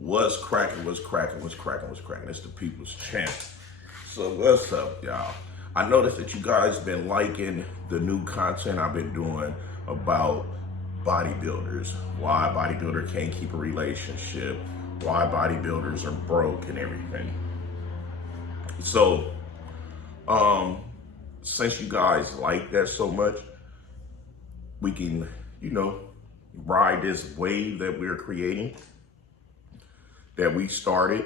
What's cracking, what's cracking, what's cracking, what's cracking? It's the People's Champ. So what's up, y'all? I noticed that you guys been liking the new content I've been doing about bodybuilders. Why bodybuilder can't keep a relationship, why bodybuilders are broke and everything. So, since you guys like that so much, we can, ride this wave that we're creating, that we're starting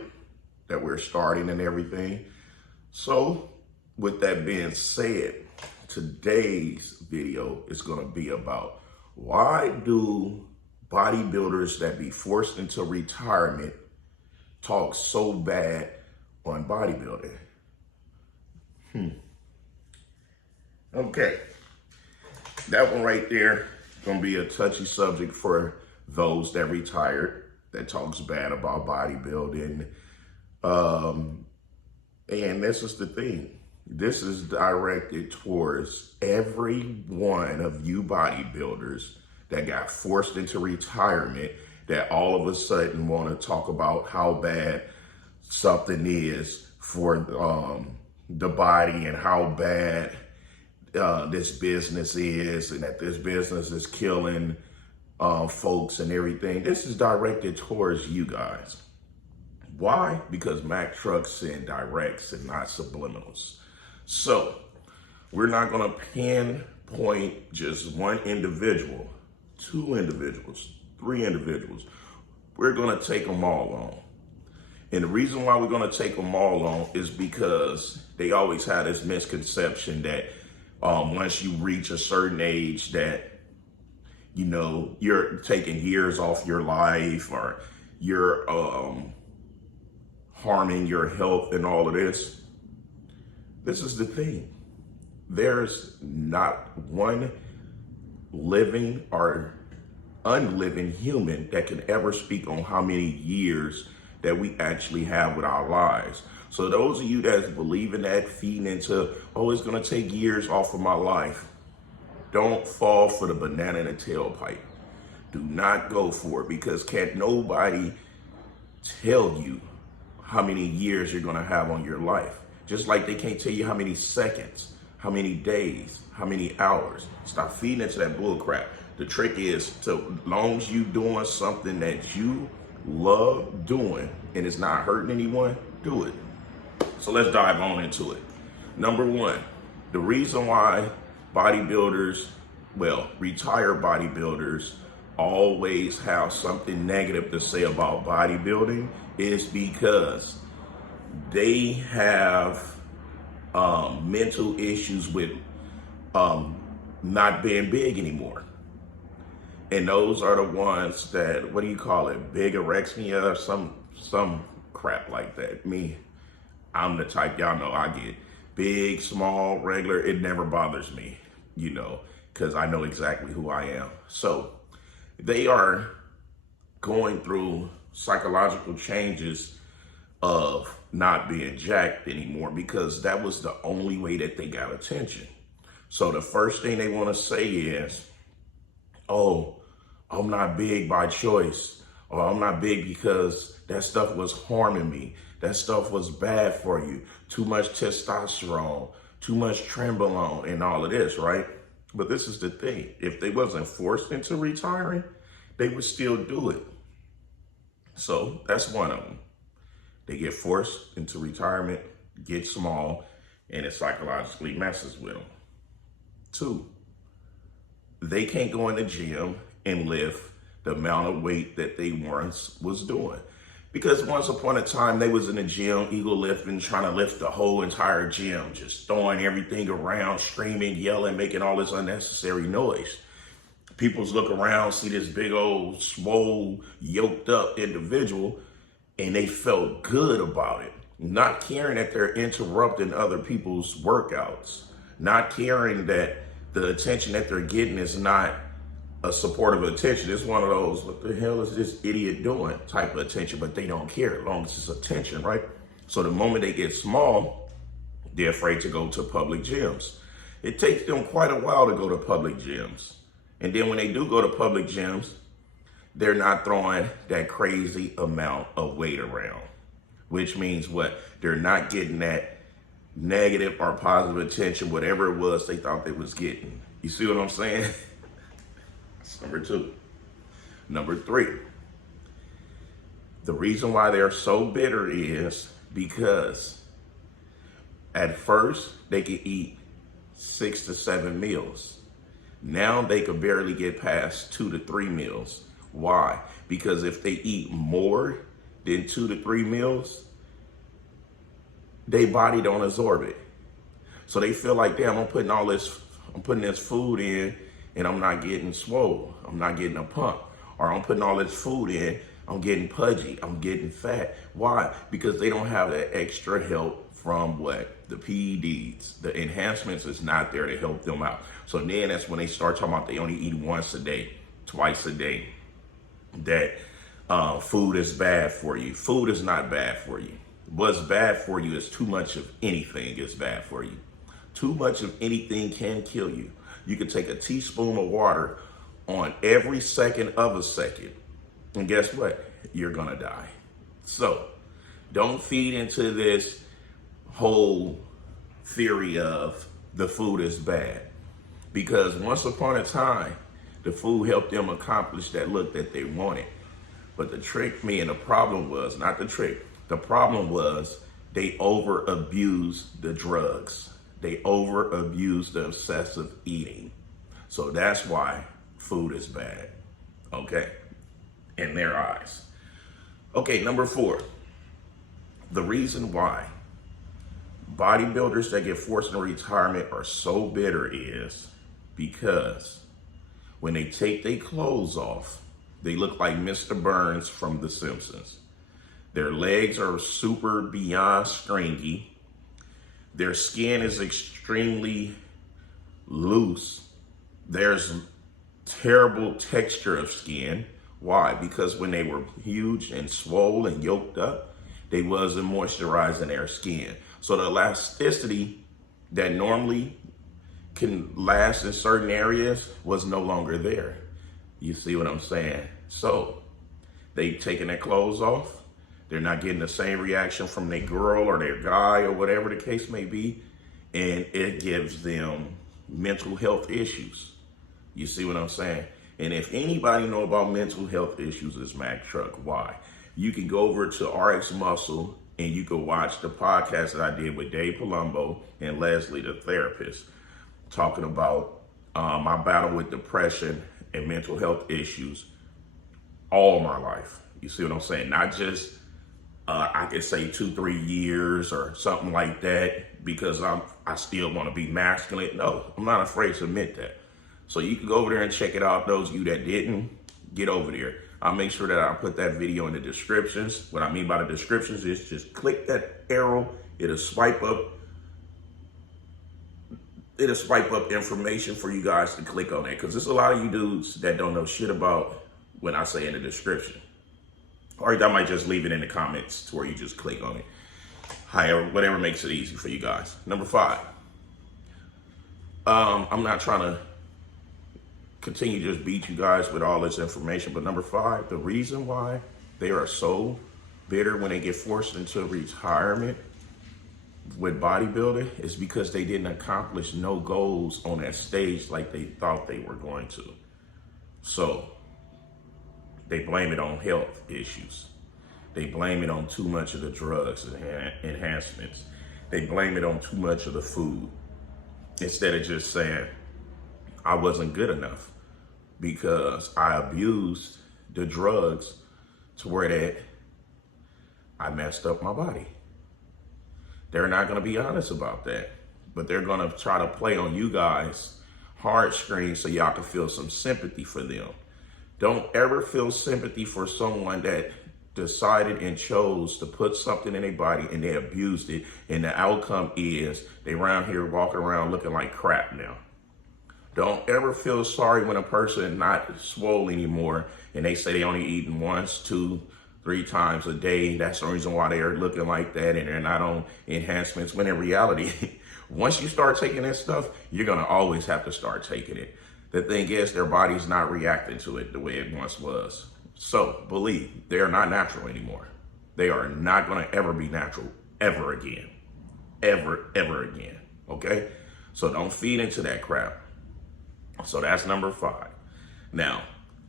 and everything. So with that being said, today's video is going to be about why do bodybuilders that be forced into retirement talk so bad on bodybuilding? Okay, that one right there gonna be a touchy subject for those that retired, that talks bad about bodybuilding. And this is the thing. This is directed towards every one of you bodybuilders that got forced into retirement, that all of a sudden want to talk about how bad something is for the body and how bad this business is, and that this business is killing folks and everything. This is directed towards you guys. Why? Because Mack trucks send directs and not subliminals. So we're not going to pinpoint just one individual, two individuals, three individuals. We're going to take them all on. And the reason why we're going to take them all on is because they always had this misconception that once you reach a certain age that, you're taking years off your life, or you're harming your health and all of this. This is the thing. There's not one living or unliving human that can ever speak on how many years that we actually have with our lives. So those of you that's believing that, feeding into, oh, it's gonna take years off of my life, don't fall for the banana in the tailpipe. Do not go for it, because can't nobody tell you how many years you're gonna have on your life. Just like they can't tell you how many seconds, how many days, how many hours. Stop feeding into that bull crap. The trick is, to long as you doing something that you love doing and it's not hurting anyone, do it. So let's dive on into it. Number one, the reason why bodybuilders, retired bodybuilders, always have something negative to say about bodybuilding is because they have mental issues with not being big anymore. And those are the ones that, what do you call it? Big anorexia or some crap like that. Me, I'm the type, y'all know I get big, small, regular. It never bothers me, because I know exactly who I am. So they are going through psychological changes of not being jacked anymore, because that was the only way that they got attention. So the first thing they want to say is, oh, I'm not big by choice, or I'm not big because that stuff was harming me. That stuff was bad for you. Too much testosterone, too much trenbolone, and all of this, right? But this is the thing. If they wasn't forced into retiring, they would still do it. So that's one of them. They get forced into retirement, get small, and it psychologically messes with them. Two, they can't go in the gym and lift the amount of weight that they once was doing. Because once upon a time, they was in the gym, ego lifting, trying to lift the whole entire gym, just throwing everything around, screaming, yelling, making all this unnecessary noise. People look around, see this big old, swole, yoked up individual, and they felt good about it. Not caring that they're interrupting other people's workouts. Not caring that the attention that they're getting is not a supportive attention. It's one of those, what the hell is this idiot doing type of attention, but they don't care as long as it's attention, right? So the moment they get small, they're afraid to go to public gyms. It takes them quite a while to go to public gyms. And then when they do go to public gyms, they're not throwing that crazy amount of weight around, which means what? They're not getting that negative or positive attention, whatever it was they thought they was getting. You see what I'm saying? That's number two. Number three, the reason why they're so bitter is because at first they could eat 6 to 7 meals. Now they could barely get past 2 to 3 meals. Why? Because if they eat more than 2 to 3 meals, their body don't absorb it. So they feel like, damn, I'm putting this food in and I'm not getting swole. I'm not getting a pump. Or I'm putting all this food in, I'm getting pudgy, I'm getting fat. Why? Because they don't have that extra help from what? The PEDs. The enhancements is not there to help them out. So then that's when they start talking about they only eat once a day, twice a day. That food is bad for you. Food is not bad for you. What's bad for you is too much of anything is bad for you. Too much of anything can kill you. You can take a teaspoon of water on every second of a second, and guess what? You're gonna die. So don't feed into this whole theory of the food is bad, because once upon a time, the food helped them accomplish that look that they wanted. But the problem was they over abused the drugs. They over abused the obsessive eating. So that's why food is bad, okay, in their eyes. Okay, number 4, the reason why bodybuilders that get forced into retirement are so bitter is because when they take their clothes off, they look like Mr. Burns from The Simpsons. Their legs are super beyond stringy. Their skin is extremely loose. There's terrible texture of skin. Why? Because when they were huge and swole and yoked up, they wasn't moisturizing their skin. So the elasticity that normally can last in certain areas was no longer there. You see what I'm saying? So they taking their clothes off. They're not getting the same reaction from their girl or their guy or whatever the case may be. And it gives them mental health issues. You see what I'm saying? And if anybody know about mental health issues, it's Mac Truck. Why? You can go over to RX Muscle and you can watch the podcast that I did with Dave Palumbo and Leslie, the therapist, talking about my battle with depression and mental health issues all my life. You see what I'm saying? Not just, I could say 2-3 years or something like that because I still want to be masculine. No, I'm not afraid to admit that. So you can go over there and check it out. Those of you that didn't, get over there. I'll make sure that I put that video in the descriptions. What I mean by the descriptions is just click that arrow. It'll swipe up information for you guys to click on it. Because there's a lot of you dudes that don't know shit about when I say in the description. Or I might just leave it in the comments to where you just click on it. However, whatever makes it easy for you guys. Number 5. I'm not trying to continue to just beat you guys with all this information, but number 5, the reason why they are so bitter when they get forced into retirement with bodybuilding is because they didn't accomplish no goals on that stage like they thought they were going to. So they blame it on health issues. They blame it on too much of the drugs and enhancements. They blame it on too much of the food instead of just saying, I wasn't good enough because I abused the drugs to where that I messed up my body. They're not going to be honest about that, but they're going to try to play on you guys' heartstrings so y'all can feel some sympathy for them. Don't ever feel sympathy for someone that decided and chose to put something in their body and they abused it, and the outcome is they around here walking around looking like crap now. Don't ever feel sorry when a person is not swole anymore and they say they only eating 1, 2, 3 times a day. That's the reason why they're looking like that and they're not on enhancements, when in reality, once you start taking that stuff, you're going to always have to start taking it. The thing is, their body's not reacting to it the way it once was. So believe, they are not natural anymore. They are not going to ever be natural ever again. Ever again. Okay? So don't feed into that crap. So that's number 5. Now,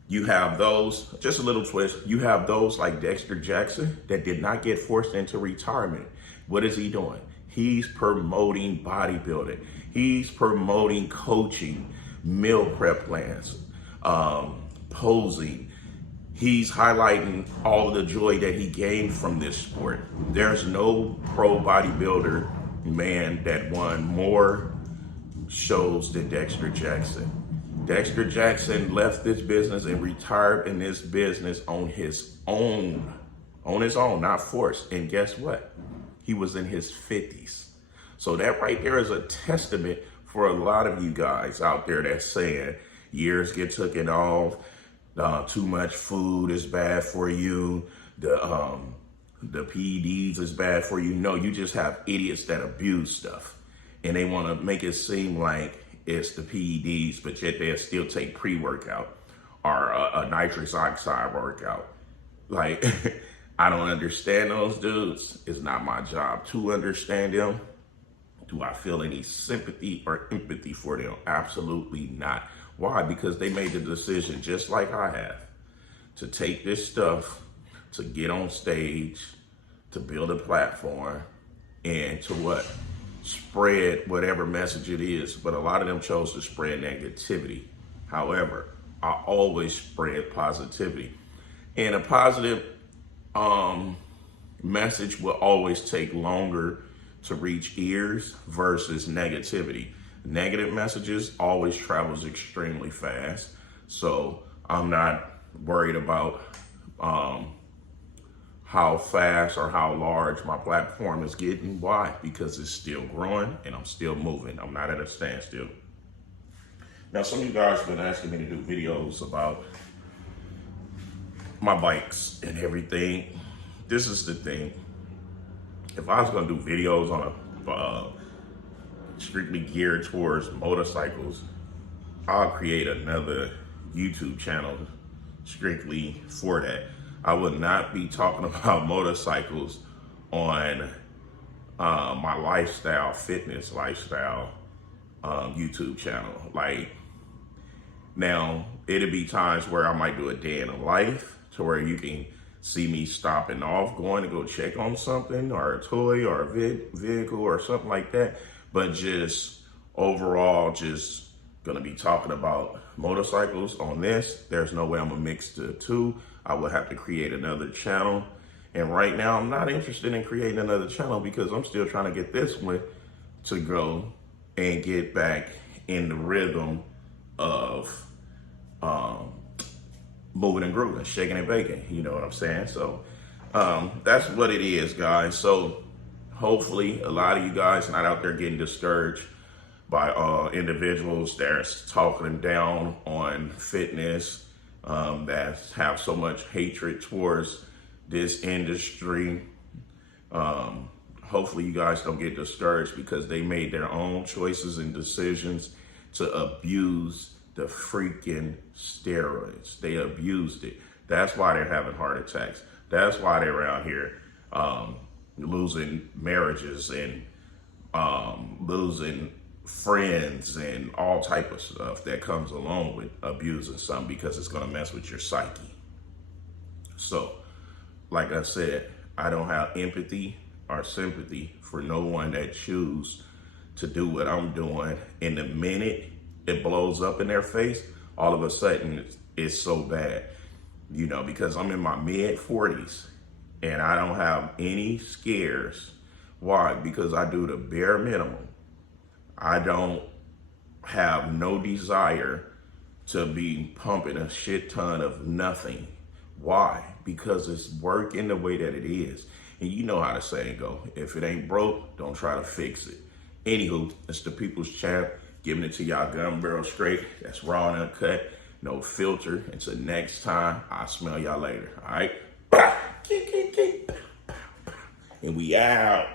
you have those, just a little twist, you have those like Dexter Jackson that did not get forced into retirement. What is he doing? He's promoting bodybuilding. He's promoting coaching, meal prep plans, posing. He's highlighting all the joy that he gained from this sport. There's no pro bodybuilder man that won more shows than Dexter Jackson. Dexter Jackson left this business and retired in this business on his own, not forced. And guess what? He was in his 50s. So that right there is a testament for a lot of you guys out there that's saying years get taken off, too much food is bad for you, the PEDs is bad for you. No, you just have idiots that abuse stuff. And they want to make it seem like it's the PEDs, but yet they'll still take pre-workout or a nitrous oxide workout. Like, I don't understand those dudes. It's not my job to understand them. Do I feel any sympathy or empathy for them? Absolutely not. Why? Because they made the decision, just like I have, to take this stuff, to get on stage, to build a platform, and to what? Spread whatever message it is. But a lot of them chose to spread negativity. However, I always spread positivity. And a positive message will always take longer to reach ears versus negativity. Negative messages always travels extremely fast. So I'm not worried about how fast or how large my platform is getting. Why? Because it's still growing and I'm still moving. I'm not at a standstill. Now, some of you guys have been asking me to do videos about my bikes and everything. This is the thing. If I was gonna do videos on a strictly geared towards motorcycles, I'll create another YouTube channel strictly for that. I would not be talking about motorcycles on my lifestyle, fitness lifestyle YouTube channel. Like, now, it'll be times where I might do a day in a life to where you can see me stopping off, going to go check on something or a toy or a vehicle or something like that. But just overall, just gonna be talking about motorcycles on this. There's no way I'm gonna mix the two. I would have to create another channel. And right now, I'm not interested in creating another channel because I'm still trying to get this one to go and get back in the rhythm of moving and grooving, shaking and baking, you know what I'm saying? So that's what it is, guys. So hopefully a lot of you guys not out there getting discouraged by individuals that's talking down on fitness, that have so much hatred towards this industry. Hopefully you guys don't get discouraged because they made their own choices and decisions to abuse the freaking steroids. They abused it. That's why they're having heart attacks. That's why they're around here losing marriages and losing friends and all type of stuff that comes along with abusing something, because it's going to mess with your psyche. So, like I said, I don't have empathy or sympathy for no one that choose to do what I'm doing. In the minute it blows up in their face, all of a sudden it's so bad, you know, because I'm in my mid 40s and I don't have any scares. Why? Because I do the bare minimum. I don't have no desire to be pumping a shit ton of nothing. Why? Because it's working the way that it is. And you know how the saying go, if it ain't broke, don't try to fix it. Anywho, it's the People's Champ, giving it to y'all gun barrel straight. That's raw and uncut, no filter. Until next time, I'll smell y'all later, all right? And we out.